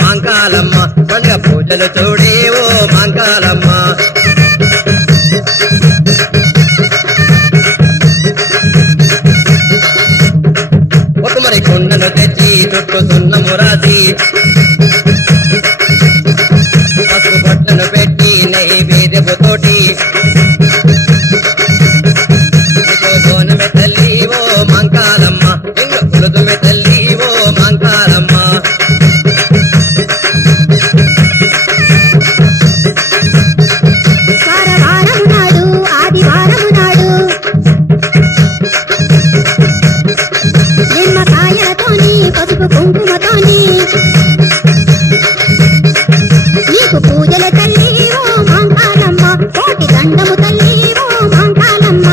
మాంకాలమ్మ పండుగ పూజలు చూడే ఓ మాంకాలమ్మ ఒక మరి కొండను తెచ్చి చుట్టూ సున్నము రాసి పసుపు బొట్లను పెట్టి నైవేద్యపు తోటి బోనమే తల్లి ఓ మాంకాలమ్మ ఇంగ కొలుదుమే తల్లి ఓ మాంకాలమ్మ వారవారము నాడు ఆదివారము నాడు నిమ్మకాయలతోని పసుపు కుంకుమతోని నీకు పూజల తల్లి ఓ మాంకాలమ్మ కోటి దండము తల్లి ఓ మాంకాలమ్మ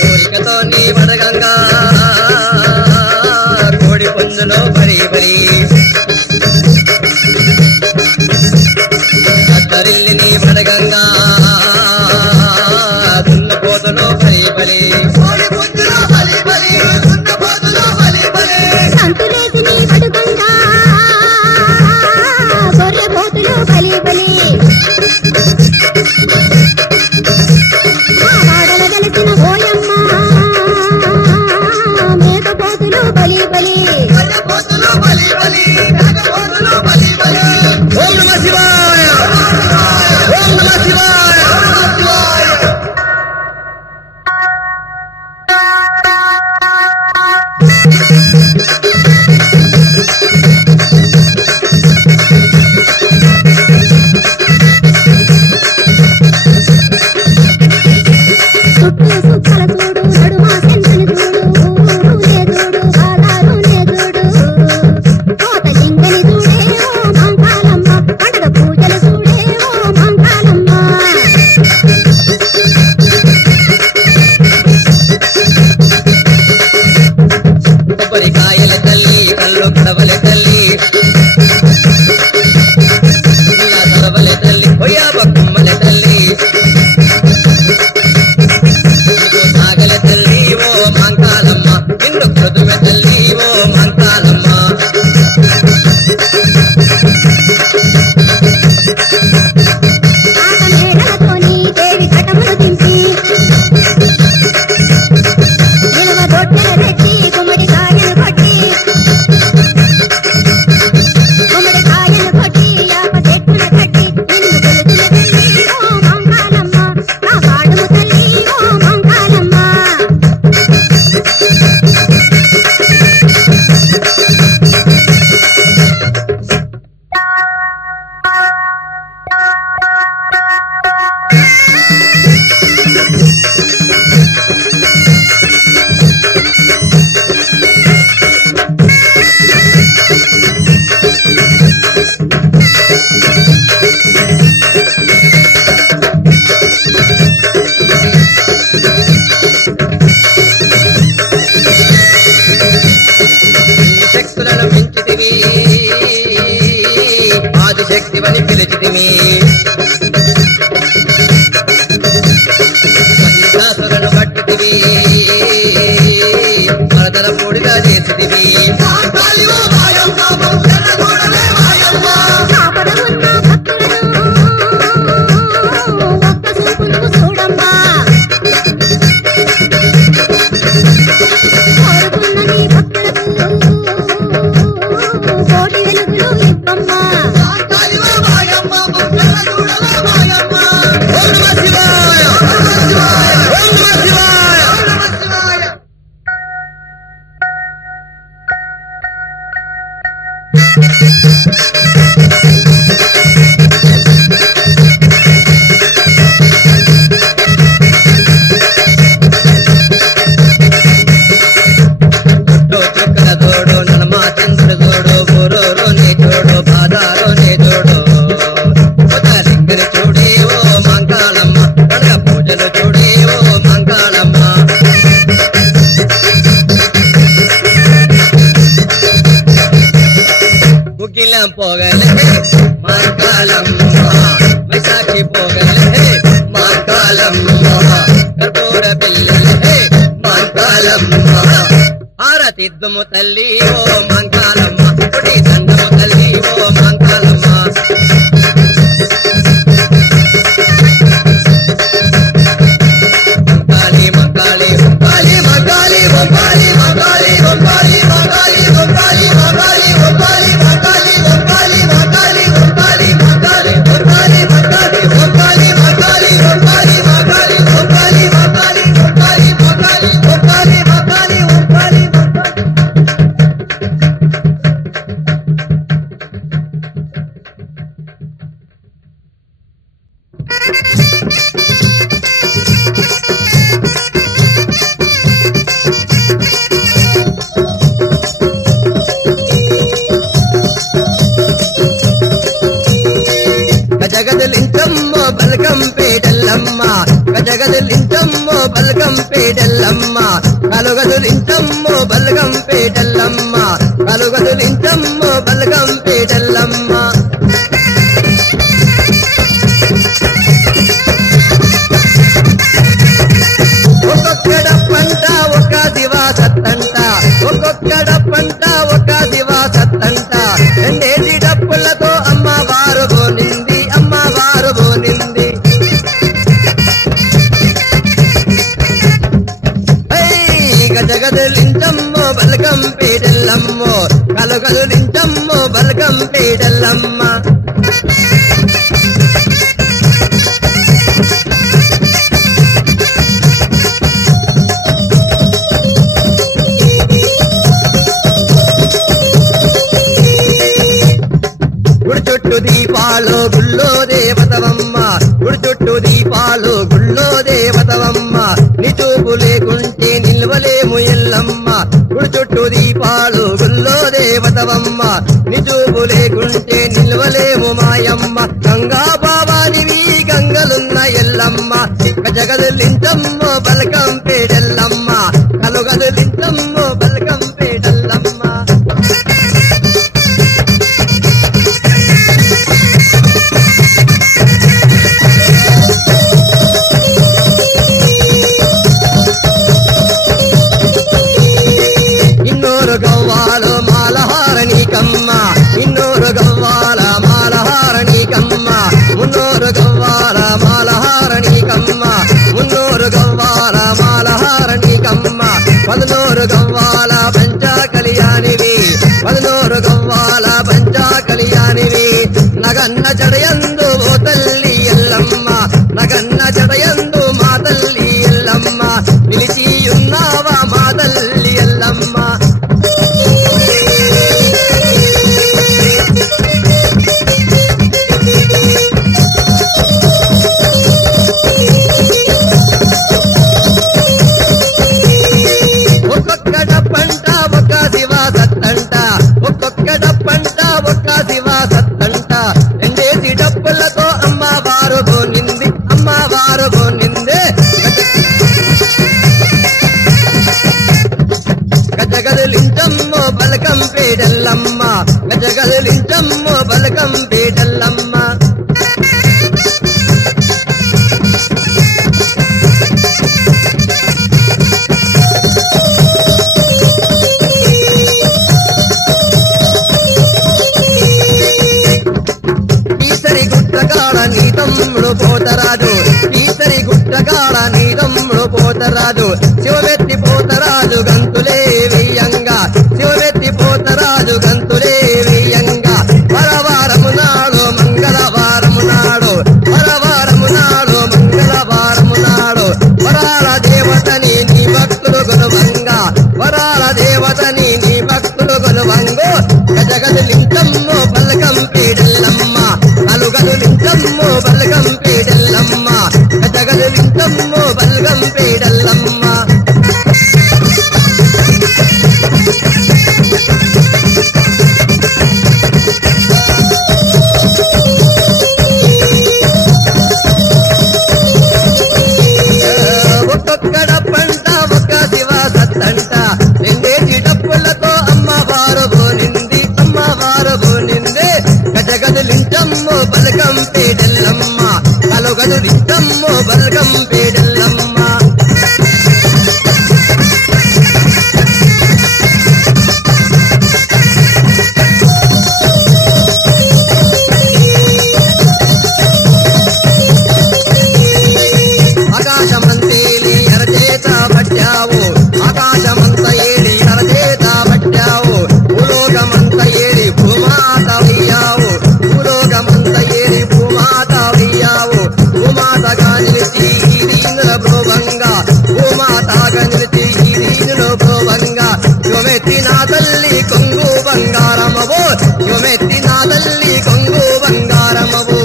కోరికతో నీ వడగంగా కోడి పుంజులో బరి బరి కత్తరిల్లి నీ వడగంగా దున్నపోతులో బరి బరి కోడి పుంజులో బలి బలి దున్నపోతులో బలి బలి సంతులేసి నీ పడుకుందా గొర్రె పోతులు బలి బలి ఆ వాడల గెలిచిన ఓయమ్మ మేకపోతులు బలి బలి పోతులో బలి బలి పోతులో బలి బలి ఓం నమః శివాయ ఓం నమః శివాయ ఓం నమః శివాయ చుట్టూ సుక్కల చూడు నడుమ సెంటను చూడు ఊరునే చూడు బాదారునే చూడు కోత లింగని చూడే ఓ మాంకాలమ్మ పండగ పూజలు చూడే ఓ మాంకాలమ్మ కొబ్బరికాయల తల్లి కళ్ళు కడవల తల్లి కడవల తల్లి కొయ్యాబ కొమ్మల తల్లి నాగల తల్లి ఓ మాంకాలమ్మ ఇందు కృతుమె తల్లి ఓ మాంకాలమ్మ ఆట మేడలతోని దేవి కటములు దింపి నిలువ దొడ్డెల పెట్టి గుమ్మడికాయలు కొట్టి యాప చెట్టున కట్టి నిన్ను కొలుతున్న తల్లి ఓ మాంకాలమ్మ నా పాడుము తల్లి ఓ మాంకాలమ్మ శక్తులను పెంచితివి ఆదిశక్తివని పిలిచితివి మహిషాసులను పట్టితివి మరదల పొడిగా చేసితివి ఆపద ఉన్న భక్తులను ఒక్క చూపు నువ్వు చూడమ్మా కోరుకున్న నీ భక్తులకు కోటి వెలుగులు ఇవ్వమ్మా ఓం నమః శివాయ ఓం నమః శివాయ ఓం నమః శివాయ ఓం నమః శివాయ చుట్టూ చుక్కల తోడు పల్లెం పోగలే మంగళమ్మ వైశాఖి పోగలే మంగళమ్మ కర్పూర పిల్లలే మంగళమ్మ ఆరతిద్దుము తల్లి ఓ మంగళమ్మ కొడి దండము తల్లి ఓ మంగళమ్మ గజగదలించమ్మో బల్గం పేడల్లమ్మ గజగదలించమ్మో బల్గం పేడల్లమ్మ కలుగదులించమ్మో బల్గం పేడల్లమ్మ కలుగదులించమ్మో బల్గం పేడల్లమ్మ ఒక్కొక్కడ పంట ఒక దివాసత్తంట ఒక్కొక్కడ పంట ఒక దివాసత్తంట రెండేసి డప్పులతో అమ్మవారు బోనింది అమ్మవారు బోనింది గజగదులించమ్మో బల్గం పేడల్లమ్మో కలుగదులించమ్మో బల్గం పేడల్లమ్మ గుడి చుట్టూ దీపాలు గుళ్ళో దేవతవమ్మ గుడి చుట్టూ దీపాలు గుళ్ళో దేవతవమ్మ నీ చూపు లేకుంటే నిల్వలేము ఎల్లమ్మ గుడి చుట్టూ దీపాలు గుళ్ళో దేవతవమ్మ నీ చూపు లేకుంటే నిల్వలేము మాయమ్మ గంగా బావానివి గంగలున్న ఎల్లమ్మ గజగదులించమ్మో బల్గం పేడల్లమ్మ కలుగదులించమ్మో బల్గం పేడల్లమ్మ గవ్వాలు మాలహారణికమ్మ ఇన్నూరు గవ్వాల మాలహారణికమ్మ మున్నూరు గవ్వాల మాలహారణికమ్మ మున్నూరు గవ్వాల మాలహారణికమ్మ 11 గవ్వాల పంచా కళ్యాణివి 11 గవ్వాల పంచా కళ్యాణివి నగన్న జడయందు ఓ తల్లి ఎల్లమ్మ నగన్న జడయందు మా తల్లి ఎల్లమ్మ నిలిచి ఉన్నావా మా తల్లి ఎల్లమ్మ ఒక్కొక్క డప్పంట ఒక దివాసత్తంట ఒక్కొక్క డప్పంట ఒక దివాసత్తంట రెండేసి డప్పులతో అమ్మవారు బోనింది అమ్మవారు బోనిందే గజగదులించమ్మో బల్గం పేడల్లమ్మ గజగదులించమ్మో బల్గం పేడల్లమ్మ ఈసరి గుట్టగాడ నీ తమ్ముడు పోతరాజు ఈసరి గుట్టగాడ నీ తమ్ముడు పోతరాజు శివమెత్తి పోతరాజు గంతులే వెయ్యంగా శివమెత్తి పోతరాజు గంతులే వెయ్యంగా వరవారము నాడు మంగళవారము నాడు వరవారము నాడు మంగళవారము నాడు వరాల దేవతని నీ భక్తులు గొలువంగా వరాల దేవతని నీ భక్తులు గొలువంగో గజగదులించమ్మో బల్గం పేడల్లమ్మ కలుగదులించమ్మో బల్గం పేడల్లమ్మ గజగదులించమ్మో బల్గం పేడల్లమ్మ బలగంపేడెల్లమ్మ ఆకాశమంతేలి ఎరచేత పట్టావు ఆకాశమంత ఏడి ఎరచేత పట్టావు భూలోకమంత ఏడి భూమాత వయ్యావు భూలోకమంత ఏడి భూమాత వయ్యావు భూమాతగా నిలిచి ఈ దీనుల భోగంగా భూమాతగా నిలిచి ఈ దీనుల భోగంగా యువమెత్తి నా తల్లి కొంగు బంగారమవు యువమెత్తి నా తల్లి కొంగు బంగారమవు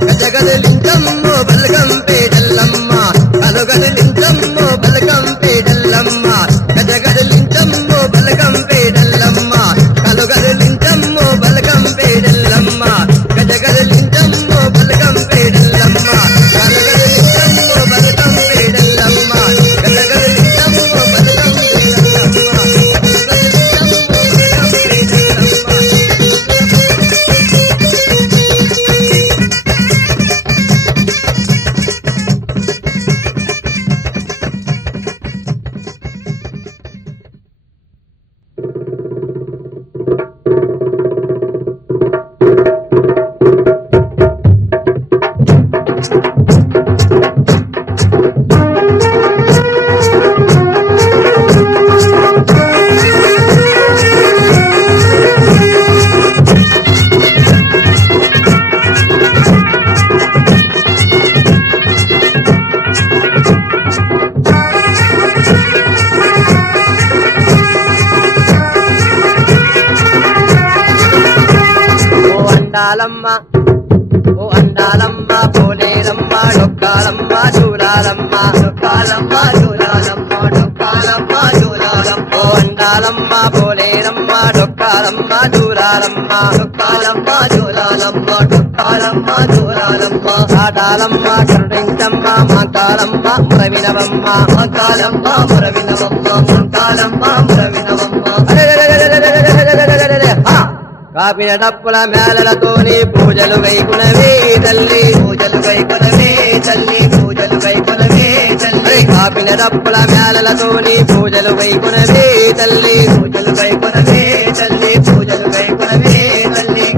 గజగదలించమ్మో బలగంపేడెల్లమ్మ కలుగదలించమ్మో బలగంపేడెల్లమ్మ గజగదలించమ్మో బలగంపేడెల్లమ్మ కలుగదలించమ్మో బలగంపేడెల్లమ్మ గజగదలించమ్మో బలగంపేడెల్లమ్మ కలుగదలించమ్మో బలగంపేడెల్లమ్మ గజగదలించమ్మో బలగంపేడెల్లమ్మ అండాలమ్మ ఓ అండాలమ్మ పోలేరమ్మ డొక్కాలమ్మ చూడాలమ్మ డొక్కాలమ్మ చూడాలమ్మ డొక్కాలమ్మ చూడాలమ్మ ఓ అండాలమ్మ పోలేరమ్మ డొక్కాలమ్మ చూడాలమ్మ డొక్కాలమ్మ చూడాలమ్మ డొక్కాలమ్మ చూడాలమ్మ ఆటాలమ్మ కరుణించమ్మ మాంకాలమ్మ మురవినవమ్మ మాంకాలమ్మ మురవినవమ్మ మాంకాలమ్మ మురవినవమ్మ కాపిన డప్పుల మేళలతోని పూజలు వైకునవే తల్లి పూజలు వైకునవే తల్లి పూజలు వైకునవే తల్లి కాపిన డప్పుల మేళలతోని పూజలు వైకునవే తల్లి పూజలు వైకునవే తల్లి పూజలు వైకునవే తల్లి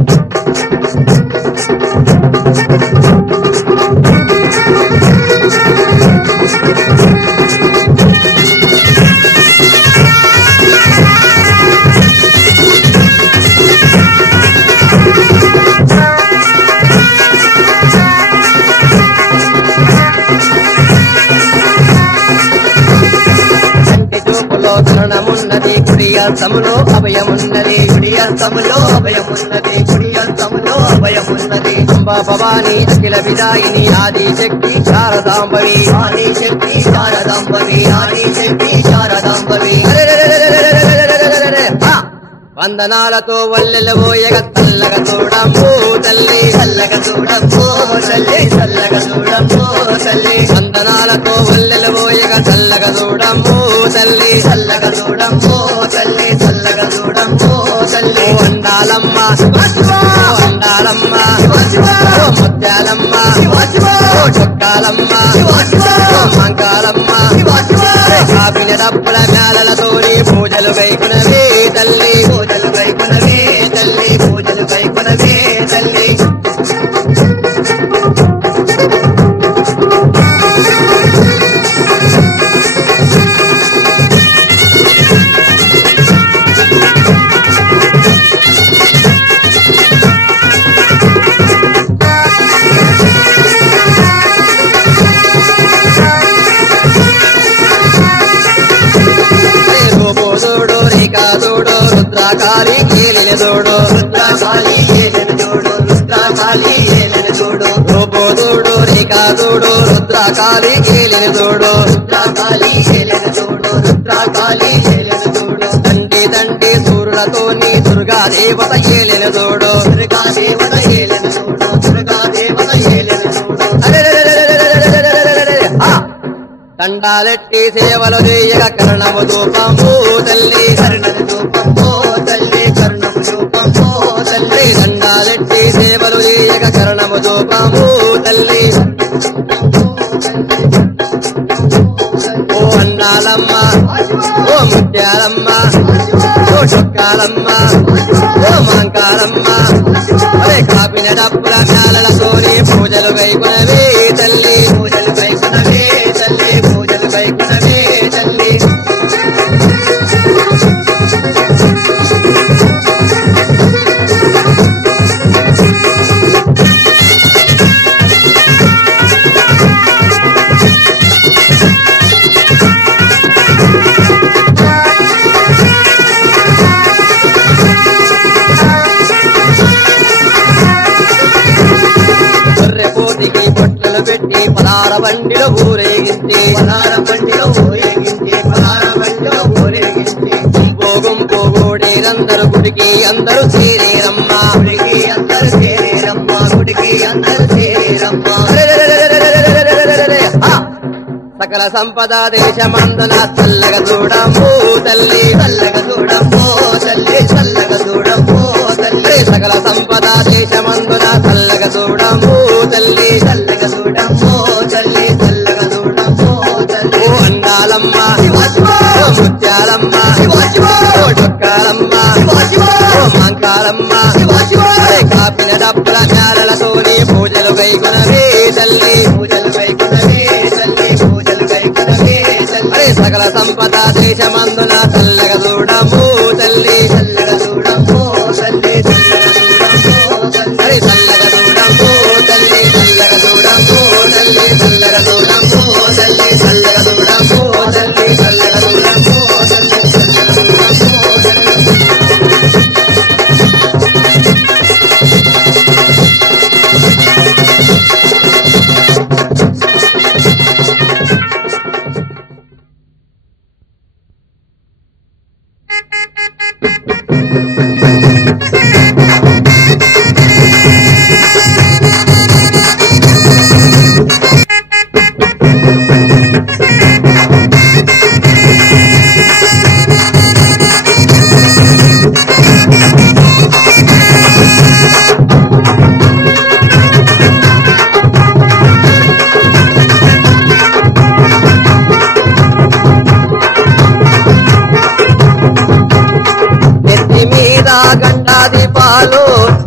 కరుణమున్నది కుడియంతములో అభయమున్నది కుడియంతములో అభయమున్నది కుడియంతములో అభయమున్నది అంబా భవాని అఖిల విదాయిని ఆది శక్తి శారదాంబవి ఆది శక్తి శారదాంబవి ఆది శక్తి శారదాంబవి వందనాలతో వల్లెలబోయగ చల్లగ చూడమ్మో తల్లి చల్లగ చూడమ్మో తల్లి చల్లగ చూడమ్మో తల్లి వందనాలతో వల్లెలబోయగ చల్లగ చూడమ్మో తల్లి చల్లగ చూడమ్మో తల్లి చల్లగ చూడమ్మో తల్లి వండాలమ్మ వండాలమ్మ ముత్యాలమ్మ చొక్కాలమ్మ మంకాలమ్మ కాపిన డప్పుల మేళలతోని పూజలు వైకునవే తల్లి పూజలు వైకునవే తల్లి పూజలు వైకునవే తల్లి రుద్రాకాళి ఏలిన చూడు రుద్రాకాళి ఏలిన చూడు రుద్రాకాళి ఏలిన చూడు రూపోదుడు రేఖాదుడు రుద్రాకాళి ఏలిన చూడు రుద్రాకాళి ఏలిన చూడు రుద్రాకాళి ఏలిన చూడు తండ్రి తండ్రి సూర్యులతోని దుర్గా దేవత ఏలిన చూడు దుర్గా దేవత దండాలెట్టి సేవలు చేయగ కరుణము దూపము తల్లి కరుణము దూపము తల్లి కరుణము దూపము తల్లి దండాలెట్టి సేవలు చేయగ కరుణము దూపము తల్లి ఓ అన్నాలమ్మ ఓ ముత్యాలమ్మ ఓ చొక్కాలమ్మ ఓ మాంకాలమ్మ అరే కాపిన డప్పుల మ్యాలలతోని పూజలు వైకునవే తల్లి పూజలు వైకునవే తల్లి పూజలు వైకునవే తల్లి బొట్టలు పెట్టి పదార బండిలో ఊరేగించి గుంపు గూడేరందరూ గుడికి అందరూ చేరేరమ్మా గుడికి అందరూ చేరేరమ్మా సకల సంపద దేశమందున చల్లగా చూడము తల్లి చల్లగా చూడము తల్లి చల్లగా చూడము తల్లి సకల సంపద దేశమందున చల్లగా చూడము తల్లి చల్లగా చూడము తల్లి చల్లగా చూడము తల్లి ఓ అండాలమ్మ ఓ ముత్యాలమ్మ ఓ డొక్కాలమ్మ ఓ మాంకాలమ్మ అరే కాపిన డప్పుల మ్యాలలతోని పూజలు వైకునవే తల్లి పూజలు వైకునవే తల్లి పూజలు వైకునవే తల్లి సకల సంపద దేశమందున చల్లగా చూడము తల్లి చల్లగా చూడము తల్లి చల్లగా చూడము తల్లి చల్లగా చూడము తల్లి చల్లగా చూడము తల్లి చల్లగా చూడము తల్లి చల్లగా చూడము తల్లి చల్లగా చూడము దీపాలు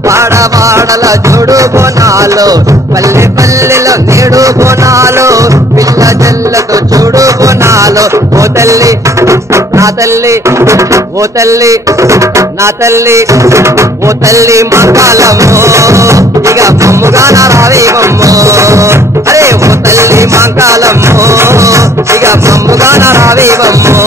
వాడవాడల జోడు బోనాలు పల్లె పల్లెలో నేడు బోనాలు పిల్ల జల్లతో చూడు బోనాలు ఓ తల్లి నా తల్లి ఓ తల్లి నా తల్లి ఓ తల్లి మంకాలమ్మో ఇక మమ్ముగా నా రావేమమ్మో అరే ఓ తల్లి మంకాలమ్మో ఇక మమ్ముగా నా రావేమమ్మో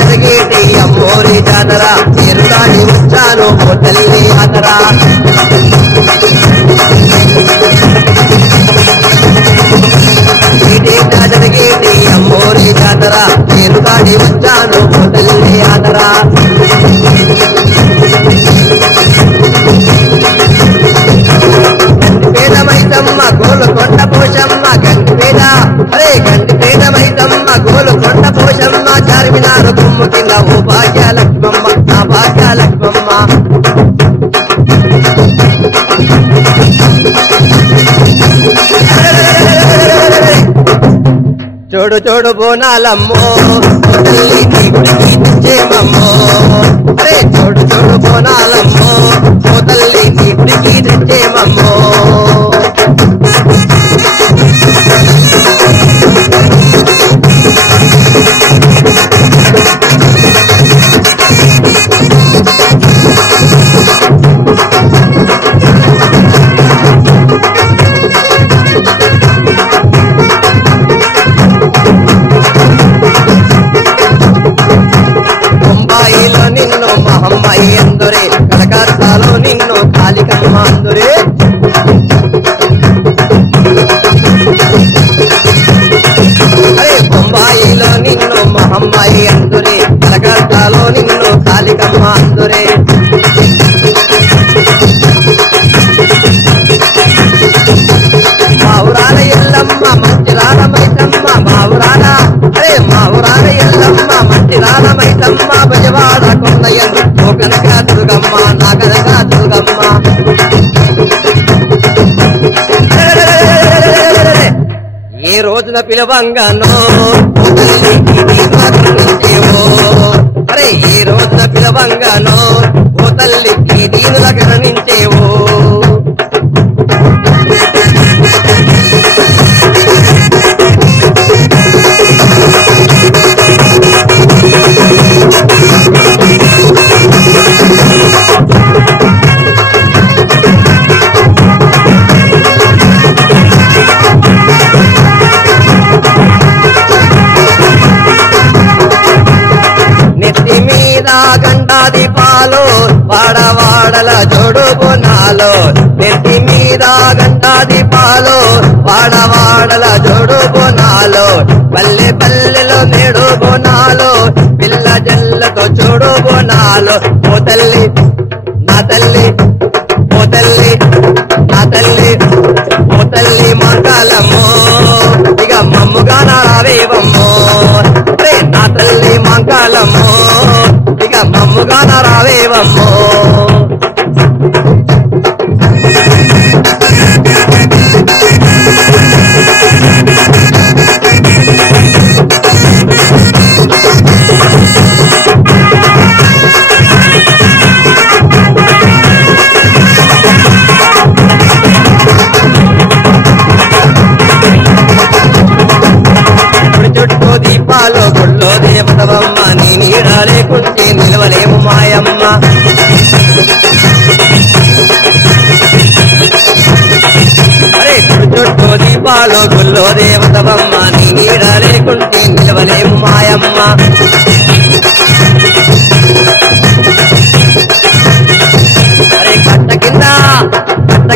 జరిగేటి అమ్మోరి జాతర నేను దాడి వచ్చాను ఓ తల్లి ఆతరా జరిగేటి అమ్మోరి జాతర నేను దాడి వచ్చాను ఓ తల్లి ఆతరా పేద మైతమ్మ గోలు కొండ పోషమ్మ గంటి పేద అరే గంటి పేద మైతమ్మ గోలు కొండ పోషమ్మ చార్మినారు కొమ్ము కింద ఓ భాగ్యలక్ష్మమ్మ నా భాగ్యలక్ష్మమ్మ చూడు చూడు బోనాలమ్మో తల్లి నీ గుడికి తెచ్చేమమ్మో అరే చూడు చూడు బోనాలమ్మో ఓ తల్లి నీ గుడికి తెచ్చేమమ్మో బొంబాయిలో నిన్ను మహమ్మాయి అందరే రోజున పిలవంగానో ఓ తల్లి ఈ దీనుల కరుణించేవో అరే ఈ రోజున పిలవంగానో ఓ తల్లి ఈ దీనుల కరుణించేవో నెత్తి మీద గండా దీపాలు వాడవాడల జోడు బోనాలు నెత్తి మీద గండా దీపాలు వాడవాడల జోడు బోనాలు పల్లె పల్లెలో నేడు బోనాలు పిల్ల జల్లతో చూడు బోనాలు ఓ తల్లి నా తల్లి ఓ తల్లి నా తల్లి ఓ తల్లి మంగళము ఇక మమ్ముగా రావేవమ్మో నా తల్లి మంగళము ఇక మమ్ముగా రావేవమ్మో చుట్టూ దీపాలు గుళ్ళో దేవతవమ్మ నీ నీడ లేకుంటే నిలవలేము మాయమ్మ అరే చుట్టూ దీపాలు గుళ్ళో దేవతవమ్మ నీ నీడ లేకుంటే నిలవలేము మాయమ్మ అరే కట్ట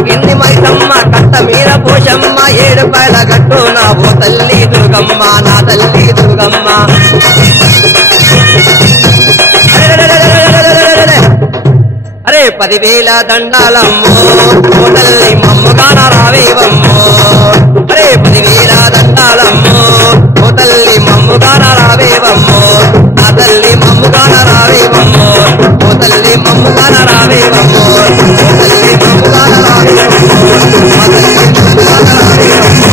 కింది మైసమ్మ కట్ట మీద పోషమ్మ ఏడు పైల గట్టు నా ఓ తల్లి దుర్గమ్మ నా తల్లి దుర్గమ్మ అరే 10,000 దండాలమ్మో ఓ తల్లి మమ్ముగా రావేవమ్మో అరే 10,000 దండాలమ్మో ఓ తల్లి మమ్ముగా రావేవమ్మో నా తల్లి మమ్ముగా రావేవమ్మో ఓ తల్లి మమ్ముగా రావేవమ్మో ఓ తల్లి మమ్ముగా రావేవమ్మో మా తల్లి మమ్ముగా రావేవమ్మో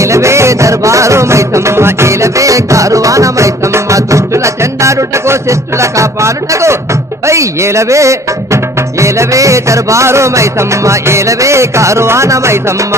ఏలవే దర్బారు మైసమ్మ ఏలవే కారువాన మైసమ్మ దుష్టుల చెండాడుటకు శిష్టుల కాపాడుటకు ఏలవే దర్బారు మైసమ్మ ఏలవే కారువాన మైసమ్మ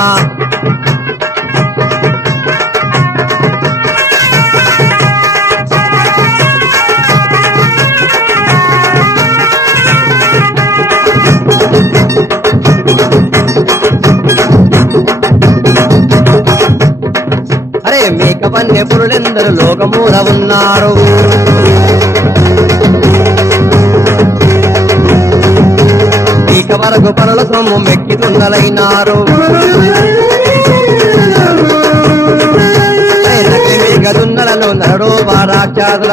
అరే మేకవన్య పురులెందరూ లోకమూల ఉన్నారు ఇక వరకు పరుల సొమ్ము మెక్కితున్నలైనారు మేఘదున్నలను నరడో బారాక్షాదుల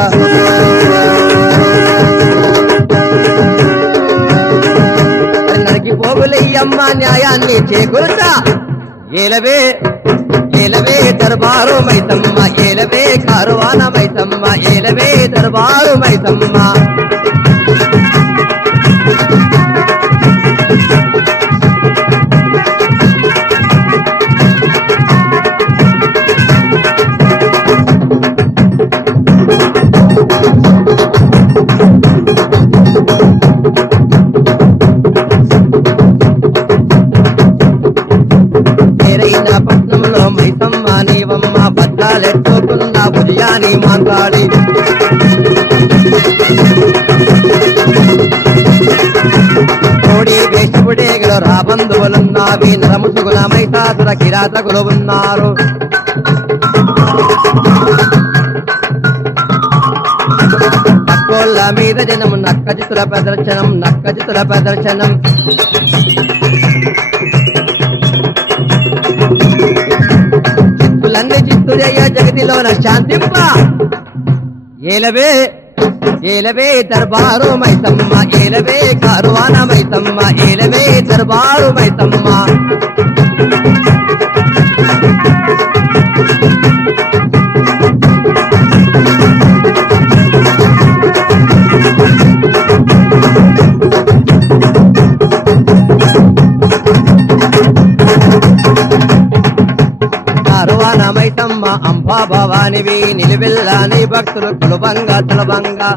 నరికి పోగులయ్యమ్మ న్యాయాన్ని చేకూరుతా ఏలవే దర్బారు మైసమ్మ ఏలవే కారువాన మైసమ్మ ఏలవే దర్బారు మైసమ్మ పట్నంలో మైసమ్మ నీవమ్మ బద్దాలెట్టుకున్న భుజయాని మాంగాడి కోడి వేషపుడేగలు రాబంధువులున్నావి నరముసుగుల మైసాసుర కిరాతకులు ఉన్నారు పక్కోళ్ళ మీద జనం నక్కచితుల ప్రదర్శనం చిత్తులన్నీ చిత్తుడయ్య జగతిలోన శాంతింప ఏలవే ఏలవే దర్బారు మైసమ్మ ఏలవే కారువాన మైసమ్మ ఏలవే దర్బారు మైసమ్మ కారువాన మైసమ్మ అంబా భవానివి నిలువెల్లాని భక్తులు కులుబంగా తలబంగా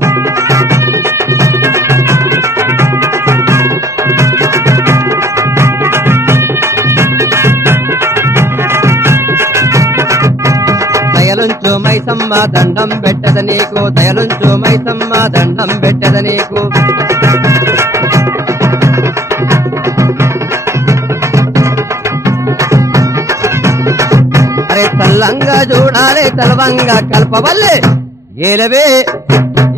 దయలుంచు మైసమ్మ దండం పెట్టద నీకు దయలుంచు మైసమ్మ దండం పెట్టద నీకు అరే తల్లంగా చూడాలి తలవంగా కల్పవల్లే ఏలవే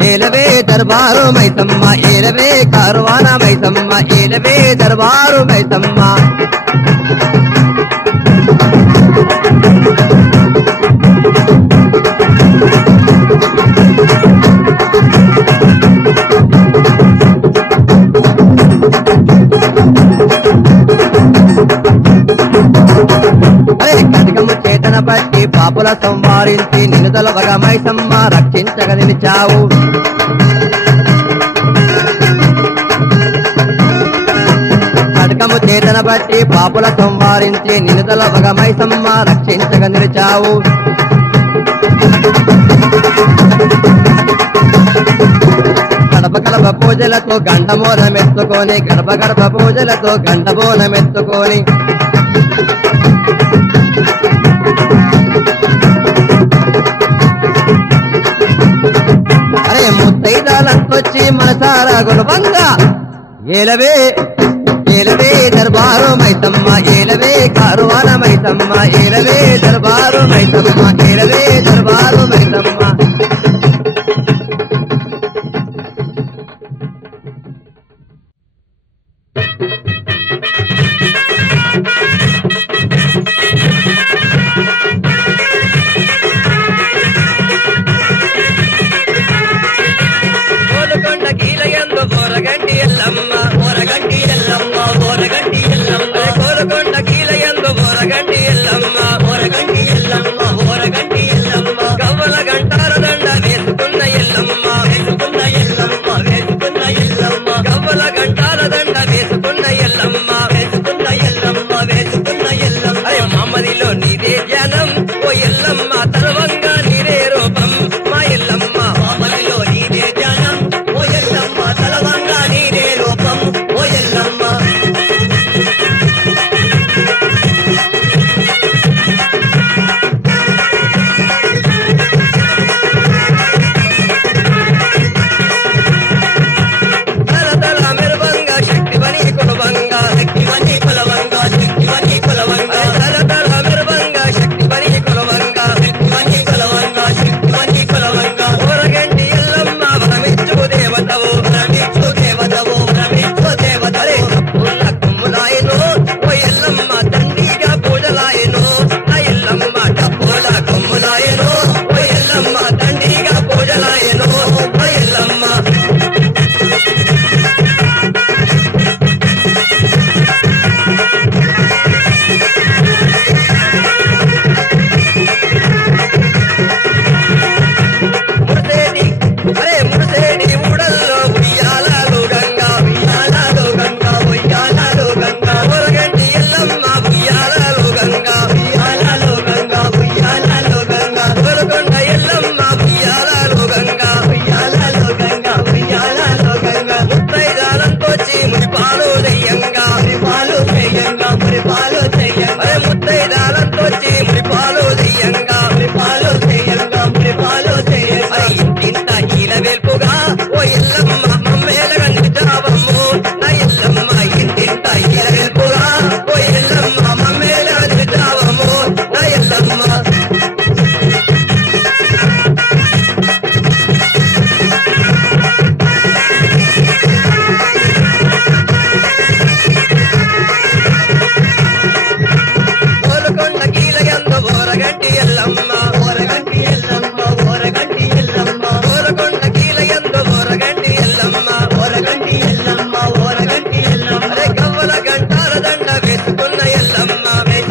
ఏలవే దర్బారు మైసమ్మ ఏలవే కారువాన మైసమ్మ ఏలవే దర్బారు మైసమ్మ కటకము చేతన బట్టి పాపుల సంవారించి నిన్ను తలవగా మైసమ్మ రక్షించగ నిలిచావు కటకము చేతన బట్టి పాపుల సంవారించి నిన్ను తలవగా మైసమ్మ రక్షించగ నిలిచావు గడప గడప పూజలతో గండమోనమెత్తుకొని గడప గడప పూజలతో గండమోనమెత్తుకొని అరే ముత్తైదాలంకొచ్చి మనసారా గుణవంగా ఏలవే ఏలవే దర్బారు మైసమ్మ ఏలవే కారువాన మైసమ్మ ఏలవే దర్బారు మైసమ్మ ఏలవే దర్బారు మైసమ్మ కోలకొండ కీలయందు ఓరగంటి ఎల్లమ్మ ఓరగంటి ఎల్లమ్మ ఓరగంటి ఎల్లమ్మ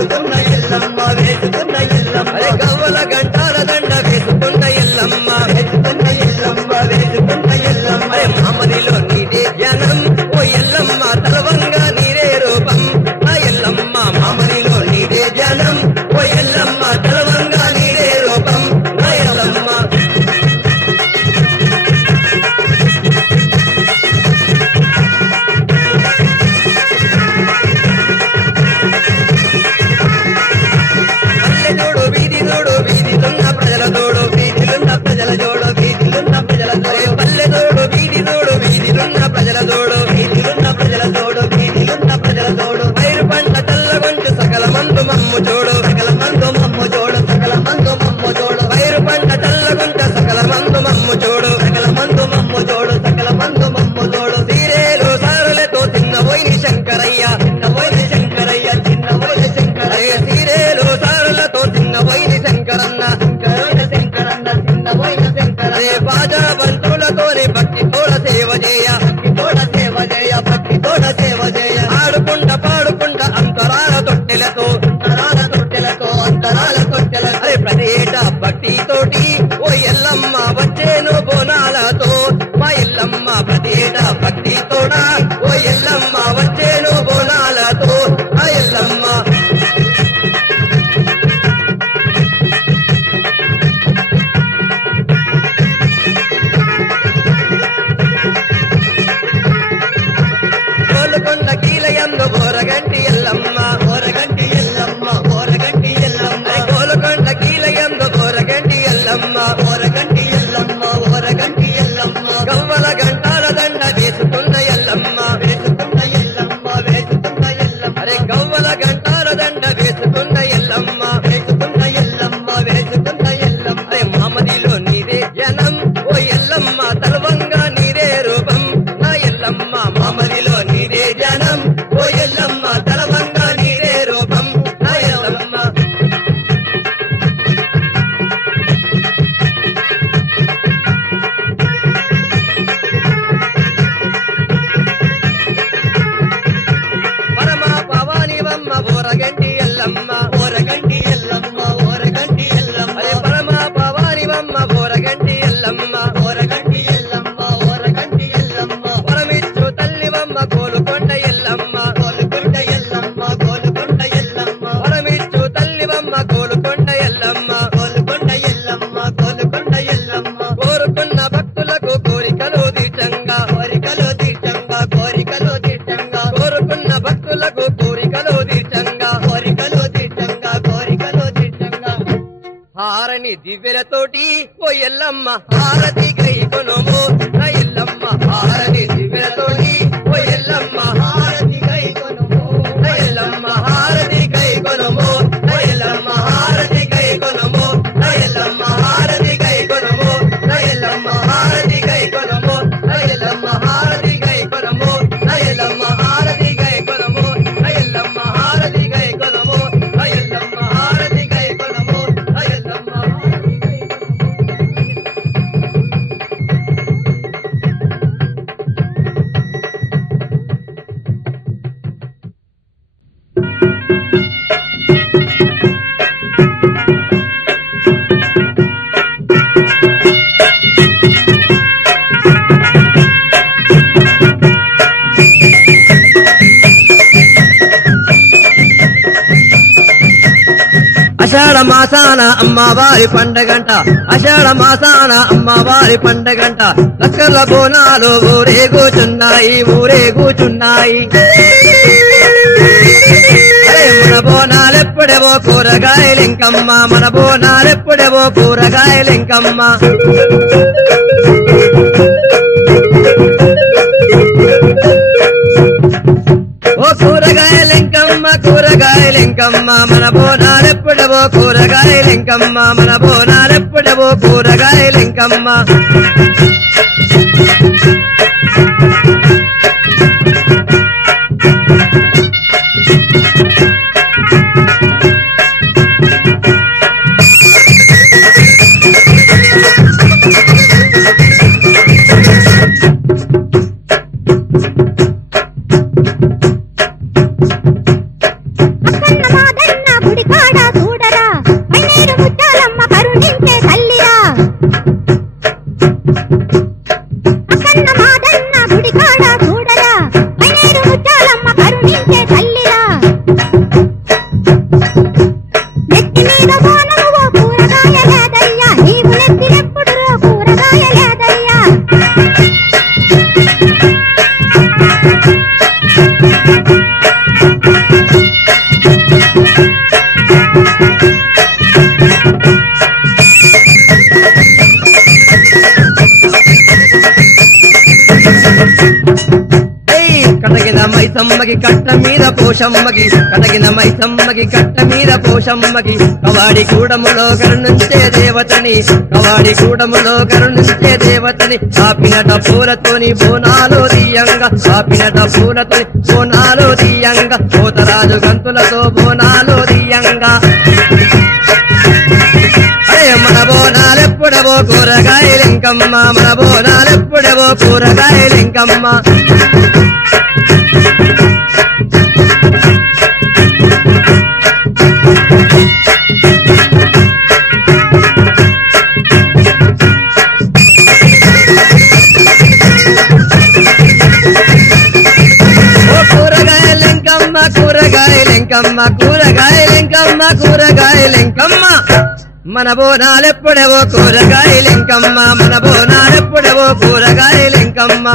వేసుకున్న ఎల్లమ్మ వేసుకున్న ఎల్లమ్మ గవ్వల గంటాల దండ వేసుకున్న ఎల్లమ్మ వేసుకున్న ఎల్లమ్మ వేసుకున్న ఎల్లమ్మ మామదిలో నీదే జ్ఞానం ఓ ఎల్లమ్మ తలవంగా నీరే రూపం ఆ ఎల్లమ్మ మామదిలో నీదే జ్ఞానం ఓ ఎల్లమ్మ తలవంగా నీరే రూపం ఆ ఎల్లమ్మ పల్లె వీధిలోడు వీధిలున్న ప్రజల తోడు వీధిలున్న ప్రజల జోడు వీధిలున్న ప్రజల తోడు పల్లెదోడు వీధిలోడు వీధిలున్న ప్రజల తోడు వీధిలున్న ప్రజల తోడు వీధిలున్న ప్రజల తోడు పైరు పంట తెల్లగొంచు సకల మందు మమ్ము చూడు సకల మందు మమ్ము చూడు సకల మందు మమ్ము చూడు పైరు పంట తెల్లగొంచ సకల మందు మమ్ము చూడు సకల మందు మమ్ము చూడు సకల మందు మమ్ము చూడు తీరేలు సారులతో తిన్నబోయిని శంకరయ్య తిన్నబోయిని శంకరయ్య చిన్నబోయిని శంకరయ్య తీరేలు సారులతో తిన్నబోయిని శంకరన్న శంకరయ్య శంకరన్న చిన్నబోయిన శంకరయ్య బాజా బంతులతోనే భక్తి తోడ సేవ చేయ తోడ సేవ చేయ భక్తి తోడ సేవ చేయ ఆడుకుంట పాడుకుంట అంతరాల తొట్టెలతో అంతరాల తొట్టెలతో అంతరాల తొట్టెలతో ప్రతి ఏటా భక్తి తోటి ఓ ఎల్లమ్మ వచ్చేను బోనాలతో మా ఎల్లమ్మ ప్రతి ఏటా భక్తి తోడ ఓ ఎల్లమ్మ వచ్చేను బోనాలతో ఆ ఎల్లమ్మ గోలుకొండ కీలయందు ఓరగంటి ఎల్లమ్మ ఓరగంటి ఎల్లమ్మ ఓరగంటి ఎల్లమ్మ గోలుకొండ కీలయందు ఓరగంటి ఎల్లమ్మ ఓరగంటి ఎల్లమ్మ ఓరగంటి ఎల్లమ్మ గవ్వల గంటాల దండ వేసుకున్న ఎల్లమ్మ వేసుకున్న ఎల్లమ్మ వేసుకున్న ఎల్లమ్మ గవ్వల గంటాల దండ వేసుకున్న ఎల్లమ్మ వేసుకున్న ఎల్లమ్మ వేసుకున్న ఎల్లమ్మ మామదిలో నీదే జనం ఓ ఎల్లమ్మ తలవంగా నీదే రూపం నా ఎల్లమ్మ మామదిలో నీదే జనం ఓ ఎల్లమ్మ తలవంగా నీదే రూపం నా ఎల్లమ్మ పరమ పవానివమ్మ ఓరగంటి ఎల్లమ్మ ఓరగంటి ఎల్లమ్మ ఓరగంటి ఎల్లమ్మ పరమ పవానివమ్మ ఓరగంటి ఎల్లమ్మ ఓరగంటి ఎల్లమ్మ ఓరగంటి ఎల్లమ్మ పరమిచ్చు తల్లివమ్మ గోలుకొండ ఎల్లమ్మ గోలుకొండ ఎల్లమ్మ గోలుకొండ ఎల్లమ్మ పరమిచ్చు తల్లివమ్మ గోలుకొండ ఎల్లమ్మ గోలుకొండ ఎల్లమ్మ గోలుకొండ ఎల్లమ్మ కోరుకున్న భక్తులకు కోరికలు తీర్చంగా కోరికలు తీర్చంగా కోరికలు తీర్చంగా కోరుకున్న భక్తులకు కోరికలు తీర్చంగా కోరికలు తీర్చంగా కోరికలు తీర్చంగా హారని దివ్యలతోటి ఓ ఎల్లమ్మ హారతి గై కొనుము నా ఎల్లమ్మ హారని దివ్యలతోటి ఓ ఎల్లమ్మ హారతి గై కొనుము నా ఎల్లమ్మ హారతి గై కొనుము నా ఎల్లమ్మ హారతి గై కొనుము నా ఎల్లమ్మ హారతి గై కొనుము నా ఎల్లమ్మ హారతి గై కొనుము నా ఎల్లమ్మ హారతి గై కొనుము నా ఎల్లమ్మ హారతి గై కొనుము నా ఎల్లమ్మ హారతి గై కొనుము నా ఎల్లమ్మ హారతి గై కొనుము నా ఎల్లమ్మ అషాఢ మాసాన అమ్మవారి పండగంట అషాఢ మాసాన అమ్మవారి పండగంట లక్కల బోనాలు ఊరేగుచున్నాయి ఊరేగుచున్నాయి మన బోనాలెప్పుడేవో కూరగాయలింకమ్మ మన బోనాలెప్పుడేవో కూరగాయలింకమ్మ ఓ కూరగాయలింకమ్మ కూరగాయలింకమ్మ మన బోనాలెప్పుడేవో కూరగాయలింకమ్మ మన బోనాలెప్పుడేవో కూరగాయలింకమ్మ మైసమ్మకి కట్ట మీద పోషమ్మకి కటగిన మైసమ్మకి కట్ట మీద పోషమ్మకి కవాడి కూడములో కరుణించే దేవతని కవాడి కూడములో కరుణించే దేవతని కాపినట పూలతోని బోనాలు తీయంగా కాపినట పూలతోని బోనాలు తీయంగా పోతరాజు గంతులతో బోనాలు తీయంగా అరే మన బోనాలెప్పుడవో కూరగాయలింకమ్మ మన బోనాలెప్పుడవో కూరగాయలింకమ్మ కూరగాయలింకమ్మ కూరగాయలింకమ్మ కూరగాయలింకమ్మ మన బోనాలెప్పుడేవో కూరగాయలింకమ్మ మన బోనాలెప్పుడేవో కూరగాయలింకమ్మ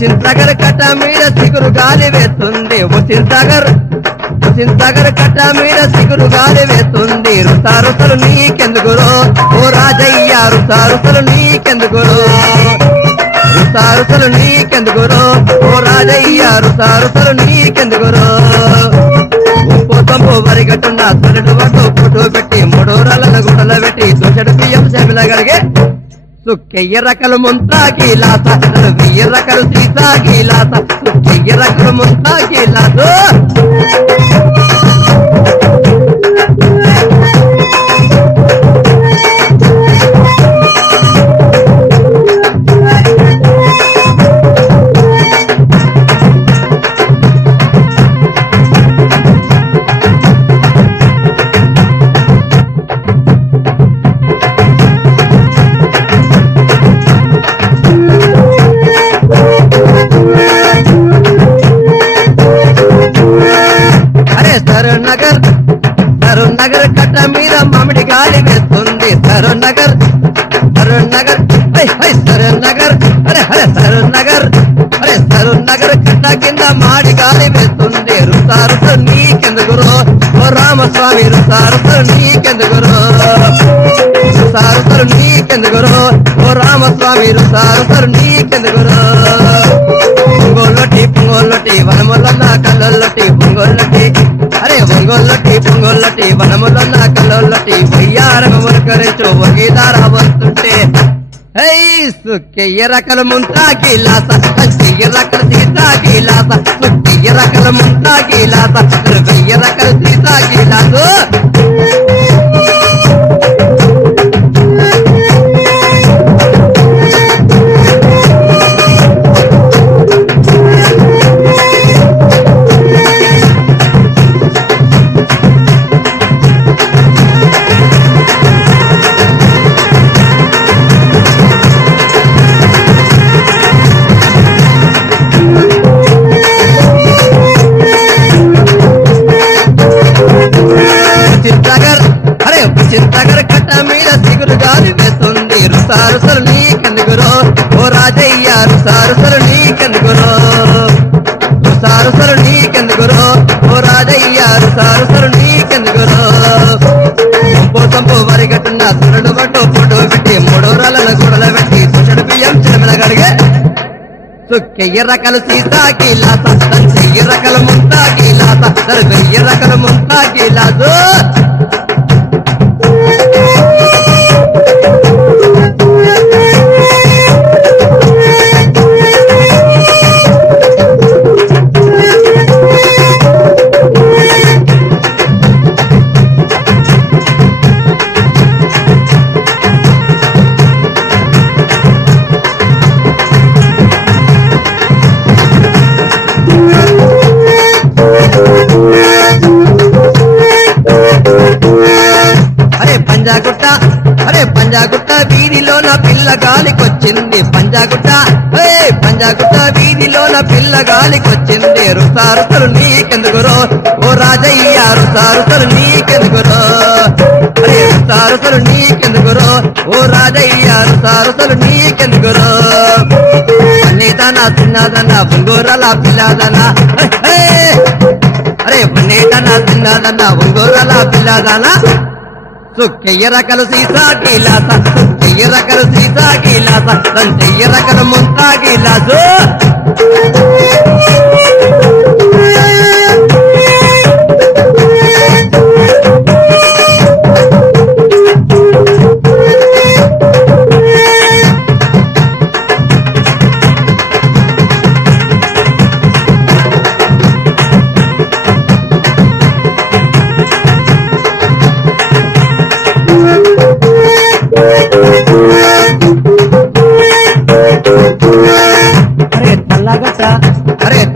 చింతగర్ కట్ట మీద సిగురు గాలి వేస్తుంది చింతగర్ కట్ట మీద సిగురు గాలి వేస్తుంది రుసారుసలు నీకెందుకురో ఓ రాజయ్య రుసారుసలు నీకెందుకురో రుసారుసలు నీకెందుకురో ఓ రాజయ్య రుసారుసలు నీకెందుకురో ఉప్పు తొంపు వరిగట్టున్న సొరడు వడ్డు పుట్టు పెట్టి మూడు రళ్ళ గుడలు పెట్టి దోషడు బియ్యం చెవిల గడిగే సుక్కెయ్య రకలు ముంతాకి లాస వెయ్యి రకలు సీసాకి లాస సుక్కెయ్య రకలు ముంతాకి లాస నగర్ కట్ట మీద మామిడి గాలి వేస్తుంది సరూర్ నగర్ సరూర్ నగర్ కట్ట కింద మాడి గాలి వేస్తుంది రుసారుసలు నీకెందుకురో ఓ రామస్వామి రుసారుసలు నీకెందుకురో రుసారుసలు నీకెందుకురో ఓ రామస్వామి రుసారుసలు నీకెందుకురో పొంగోళ్ళొట్టి వనములన్న కళ్ళొల్లటి పొంగోళ్ళొట్టి పొంగోళ్ళొట్టి వనములన్న కళ్ళొల్లటి వయ్యారము మురకరించు వగీదార వస్తుంటే సుక్కెయ్య రకలు ముంతాకి లాస చెయ్య రకలు సీతాకి లాస సుక్కెయ్య రకాల ముంతా గిలాస 1000 రకాల సీసా గిలాసు చింతగర కట్ట మీద సిగురు గాలి వేస్తుంది రుసారుసలు నీకెందుకురో ఓ రాజయ్య రుసారుసలు నీకెందుకురో రుసారుసలు నీకెందుకురో ఓ రాజయ్య రుసారుసలు నీకెందుకురో సంపు వరిగట్టున్న సురడు బట్టు పొట్టు పెట్టి 3 రాళ్ళ గొడవలు పెట్టి సుషడు బియ్యం చిలమిలగడిగే సుక్కెయ్య రకాల సీసా గిలాస 1000 రకాల ముంతా గిలాస 1000 రకాల ముంతా గిలాసు పంజాగుట్ట వీధిలోన పిల్ల గాలికొచ్చింది పంజాగుట్ట వీధిలోన పిల్ల గాలికొచ్చింది రుసారుసలు నీకెందుకురో ఓ రాజయ్య రుసారుసలు నీకెందుకురో రుసారుసలు నీకెందుకురో ఓ రాజయ్య రుసారుసలు నీకెందుకురో అన్నిదనా చిన్నదనా ఉంగోరల పిల్లదనా పన్నేటనా చిన్నదనా ఉంగోరల పిల్లదనా సుక్కెయ్య రకాల సీసా గిలాస 1000 రకాల సీసా గిలాస 1000 రకాల ముంతా గిలాసు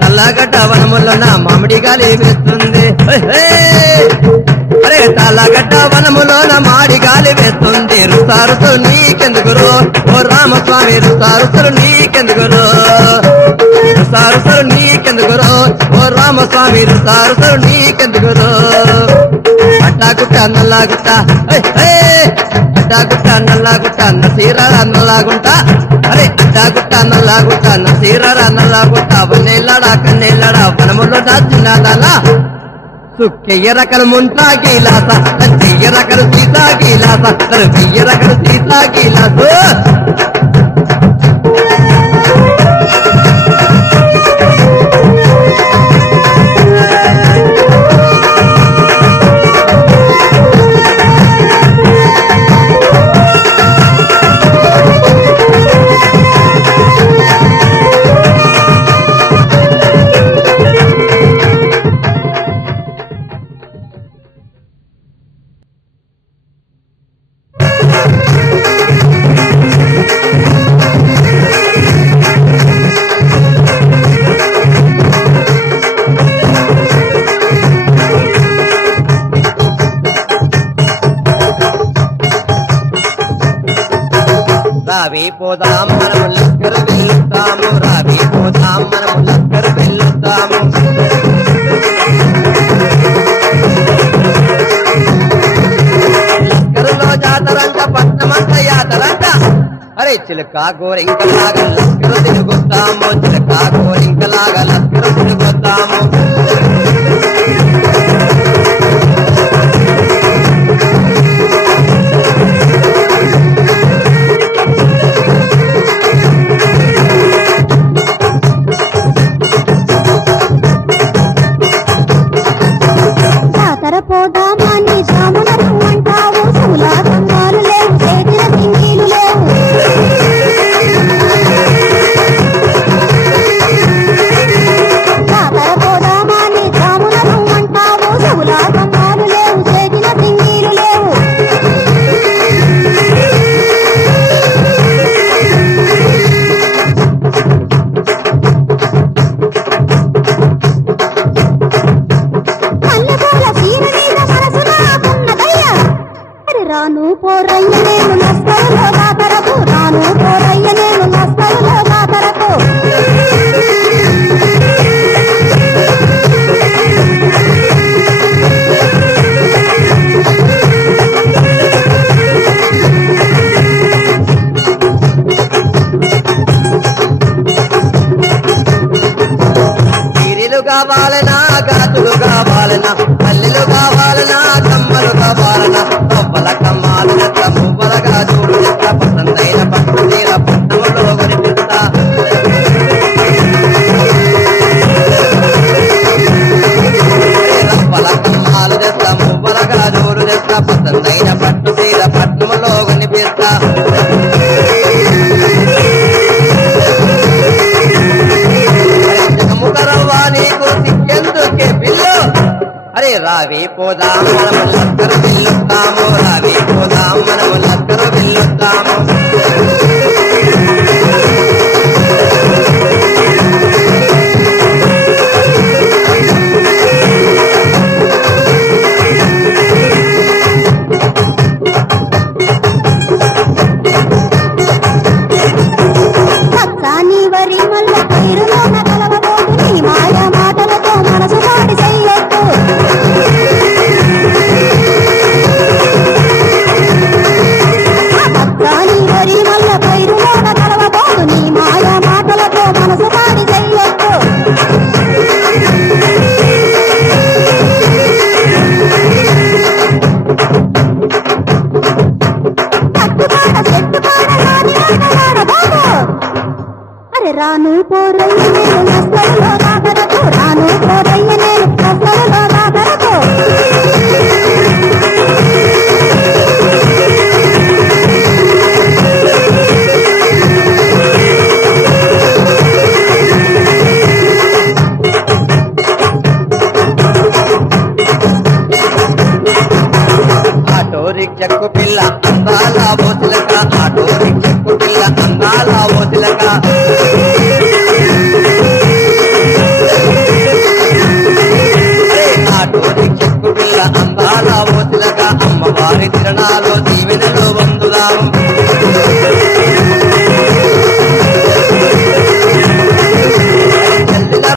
తల్లగట్ట వనములోన మామిడి గాలి వేస్తుంది తల్లగట్ట వనములోన మాడి గాలి వేస్తుంది రుసారుసలు నీకెందుకురో ఓ రామస్వామి రుసారుసలు నీకెందుకురో రుసారుసలు నీకెందుకురో ఓ రామస్వామి రుసారుసలు నీకెందుకురో అడ్డాగుట్ట నల్లాగుట్ట అడ్డాగుట్ట నల్లాగుట్ట నసీరా నల్లాగుంట అడ్డాగుట్ట నల్లాగుట్ట నసీరా నల్లాగుట్ట వన్నేళ్ళడా కన్నేళ్ళడా వనములో చిన్నదాలా సుక్కెయ్య రకాల ముంతా గిలాస 1000 రకాల సీసా గిలాస 1000 రకాల సీసా గిలాసు రావి పోదాం మనము లక్కరు వెళ్తాము రావి పోదాం మనము లక్కరు వెళ్తాము లక్కరులో జాతరంట పట్నమంత యాతరంట చిలక గోరింకలాగా లక్కరు తిరుగుతాము చిలక గోరింకలాగా లక్కరు తిరుగుతాము జాతర పోదా పోరయ్య నేను లస్కరులో జాతరకు రాను పోరయ్య నేను లస్కరులో జాతరకు చీరలు కావాలనా గాజులు కావాలనా పల్లెలు కావాలనా కమ్మలు కావాలనా కొబ్బల కమ్మాలు చెత్త పువ్వుల గాజులు చెత్త పసందైన పట్టు చీర పట్టణంలో కొనిపిస్తా రప్పల కమ్మాలు చెత్త పువ్వుల గాజులు చెత్త పసందైన పట్టు చీర పట్టణంలో కొనిపిస్తా ముఖరవ్వా నీకు సిగ్గెందుకే బిల్లు అరే రావి పోదాం మనము లక్కరు బిల్లుతాము రావి పోదాం మనము లక్కరు బిల్లుతాము పచ్చాని వరి మల్ల పైరులోన కలవబోదు నీ మాయ మాటలతో మనసు పాడి చెయ్యొద్దు పచ్చాని వరి మల్ల పైరులోన కలవబోదు నీ మాయ మాటలతో మనసు పాడి చెయ్యొద్దు పట్టుపాట చెట్టుపాట రాని ఆటలాడబోదు అరే రాను పోరయ్య నేను లస్కరులో జాతరకు రాను పోరయ్య నేను లస్కరులో జాతరకు ఆటో రిక్షకు పిల్ల అందాల ఓసిలక ఆటో రిక్షకు పిల్ల అందాల ఓసిలక ఆటో రిక్షకు పిల్ల అందాల ఓసిలక అమ్మవారి తిరణాలు దీవెనలో వందుదాము